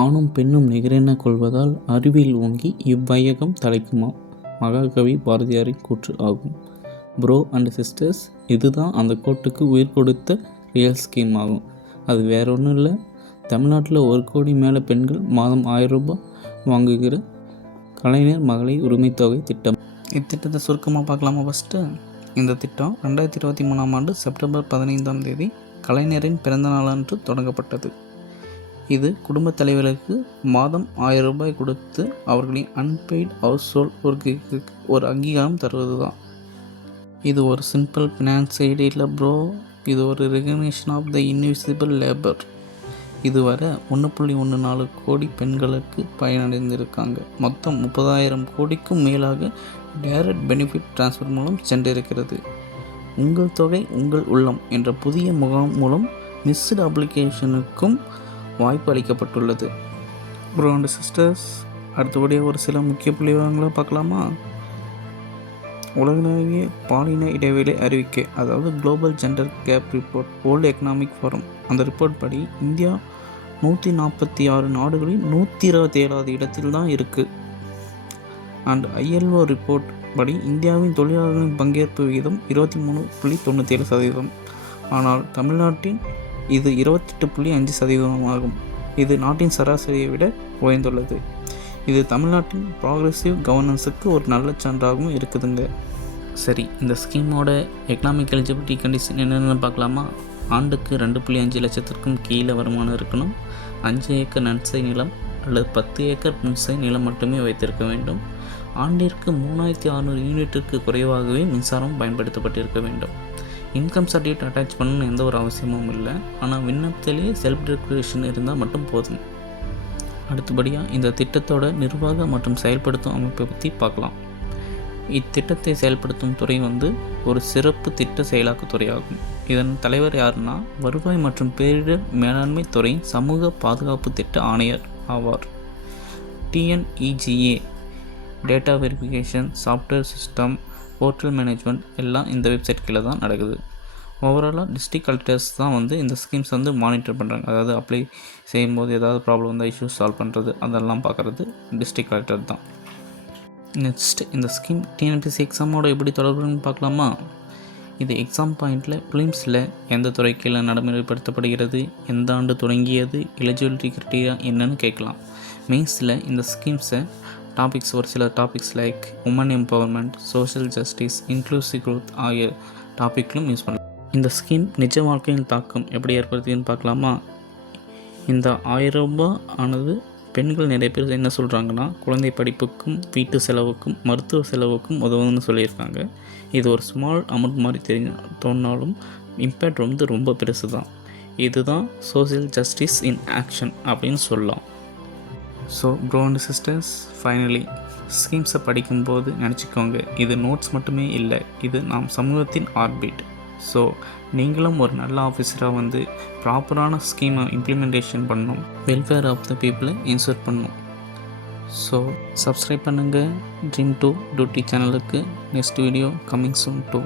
ஆணும் பெண்ணும் நிகரென கொள்வதால் அறிவில் ஓங்கி இவ்வையகம் தலைக்குமா? மகாகவி பாரதியாரின் கூற்று ஆகும். ப்ரோ அண்ட் சிஸ்டர்ஸ் இதுதான் அந்த கோட்டுக்கு உயிர் கொடுத்த ரியல் ஸ்கீம் ஆகும். அது வேற ஒன்றும் இல்லை தமிழ்நாட்டில் ஒரு கோடி மேலே பெண்கள் மாதம் ஆயிரம் ரூபாய் வாங்குகிற கலைஞர் மகளிர் உரிமைத்தொகை திட்டம். இத்திட்டத்தை சுருக்கமாக பார்க்கலாமா ஃபஸ்ட்டு இந்த திட்டம் ரெண்டாயிரத்தி இருபத்தி மூணாம் ஆண்டு செப்டம்பர் பதினைந்தாம் தேதி கலைஞரின் பிறந்த நாளன்று தொடங்கப்பட்டது. இது குடும்பத் தலைவர்களுக்கு மாதம் ஆயிரம் ரூபாய் கொடுத்து அவர்களின் அன்பெய்ட் ஹவுஸ் ஹோல்ட் ஒர்க்குக்கு ஒரு அங்கீகாரம் தருவது தான் இது ஒரு சிம்பிள் ஃபினான்ஸ் ஐடி இல்லை ப்ரோ இது ஒரு recognition of the invisible labour இதுவரை ஒன்று புள்ளி ஒன்று நாலு கோடி பெண்களுக்கு பயனடைந்திருக்காங்க. மொத்தம் முப்பதாயிரம் கோடிக்கும் மேலாக டைரக்ட் பெனிஃபிட் டிரான்ஸ்ஃபர் மூலம் சென்றிருக்கிறது. உங்கள் தொகை உங்கள் உள்ளம் என்ற புதிய முகாம் மூலம் மிஸ்டு அப்ளிகேஷனுக்கும் வாய்ப்பு அளிக்கப்பட்டுள்ளது. ப்ரோ அண்ட் சிஸ்டர்ஸ் அடுத்தபடியாக ஒரு சில முக்கிய புள்ளி விவரங்களை பார்க்கலாமா? உலகளாவிய பாலின இடைவெளி அறிவிக்கை அதாவது Global Gender Gap Report World Economic Forum அந்த ரிப்போர்ட் படி இந்தியா நூற்றி நாற்பத்தி ஆறு நாடுகளில் நூற்றி இருபத்தி ஏழாவது இடத்தில் தான் இருக்குது அண்ட் ஐஎல்ஓ ரிப்போர்ட் படி இந்தியாவின் தொழிலாளர்களின் பங்கேற்பு விகிதம் இருபத்தி மூணு புள்ளி தொண்ணூற்றி ஏழு சதவீதம். ஆனால் தமிழ்நாட்டின் இது இருபத்தெட்டு புள்ளி அஞ்சு சதவீதமாகும் இது நாட்டின் சராசரியை விட உயர்ந்துள்ளது. இது தமிழ்நாட்டின் ப்ராக்ரெசிவ் கவர்னன்ஸுக்கு ஒரு நல்ல சான்றாகவும் இருக்குதுங்க. சரி இந்த ஸ்கீமோட எக்கனாமிக் எலிஜிபிலிட்டி கண்டிஷன் என்னென்னு பார்க்கலாமா? ஆண்டுக்கு ரெண்டு புள்ளி அஞ்சு லட்சத்திற்கும் கீழே வருமானம் இருக்கணும். அஞ்சு ஏக்கர் நன்சை நிலம் அல்லது பத்து ஏக்கர் புன்சை நிலம் மட்டுமே வைத்திருக்க வேண்டும். ஆண்டிற்கு மூணாயிரத்தி அறநூறு யூனிட்டிற்கு குறைவாகவே மின்சாரம் பயன்படுத்தப்பட்டிருக்க வேண்டும். இன்கம் சர்டிஃபிகேட் அட்டாச் பண்ணணும்னு எந்த ஒரு அவசியமும் இல்லை. ஆனால் விண்ணப்பத்திலேயே செல்ஃப் டிக்ளரேஷன் இருந்தால் மட்டும் போதும். அடுத்தபடியாக இந்த திட்டத்தோட நிர்வாக மற்றும் செயல்படுத்தும் அமைப்பை பற்றி பார்க்கலாம். இத்திட்டத்தை செயல்படுத்தும் துறை வந்து ஒரு சிறப்பு திட்ட செயலாக்கத் துறையாகும். இதன் தலைவர் யாருன்னா வருவாய் மற்றும் பேரிடர் மேலாண்மை துறையின் சமூக பாதுகாப்பு திட்ட ஆணையர் ஆவார். TNEGA data verification software system hotel management எல்லாம் இந்த வெப்சைட் கீழே தான் நடக்குது. ஓவராலாக டிஸ்ட்ரிக்ட் கலெக்டர்ஸ் தான் வந்து இந்த ஸ்கீம்ஸ் வந்து மானிட்டர் பண்ணுறாங்க அதாவது அப்ளை செய்யும்போது ஏதாவது ப்ராப்ளம் வந்தால் இஷ்யூஸ் சால்வ் பண்ணுறது அதெல்லாம் பார்க்குறது டிஸ்ட்ரிக்ட் கலெக்டர் தான். நெக்ஸ்ட் இந்த ஸ்கீம் டிஎன்பிசி எக்ஸாமோட எப்படி தொடர்புன்னு பார்க்கலாமா? இது எக்ஸாம் பாயிண்டில் ஃபிலிம்ஸில் எந்த துறை கீழே நடைமுறைப்படுத்தப்படுகிறது எந்த ஆண்டு தொடங்கியது எலிஜிபிலிட்டி கிரிட்டீரியா என்னன்னு கேட்கலாம். மெயின்ஸில் இந்த ஸ்கீம்ஸை டாபிக்ஸ் ஒரு சில topics like woman empowerment social justice inclusive growth ஆகிய டாப்பிக்லும் யூஸ் பண்ணலாம். இந்த ஸ்கீம் நிஜ வாழ்க்கையின் தாக்கம் எப்படி ஏற்படுத்துதுன்னு பார்க்கலாமா? இந்த ஆயிரம் ரூபாய் ஆனது பெண்கள் நிறைய பேர் என்ன சொல்கிறாங்கன்னா குழந்தை படிப்புக்கும் வீட்டு செலவுக்கும் மருத்துவ செலவுக்கும் உதவுதுன்னு சொல்லியிருக்காங்க. இது ஒரு ஸ்மால் அமௌண்ட் மாதிரி தெரிய தோணாலும் இம்பேக்ட் வந்து ரொம்ப பெருசு தான் இதுதான் சோஷியல் ஜஸ்டிஸ் இன் ஆக்ஷன் அப்படின்னு சொல்லலாம். So bro and sisters finally ஸ்கீம்ஸை படிக்கும்போது நினச்சிக்கோங்க. இது நோட்ஸ் மட்டுமே இல்லை. இது நாம் சமூகத்தின் ஆர்பிட் ஸோ நீங்களும் ஒரு நல்ல ஆஃபீஸராக வந்து ப்ராப்பரான ஸ்கீமை இம்ப்ளிமெண்டேஷன் பண்ணணும் வெல்ஃபேர் ஆஃப் த பீப்புளை இன்சர்ட் பண்ணும். ஸோ சப்ஸ்கிரைப் பண்ணுங்கள் ட்ரீம் டூ டூட்டி சேனலுக்கு next video coming soon to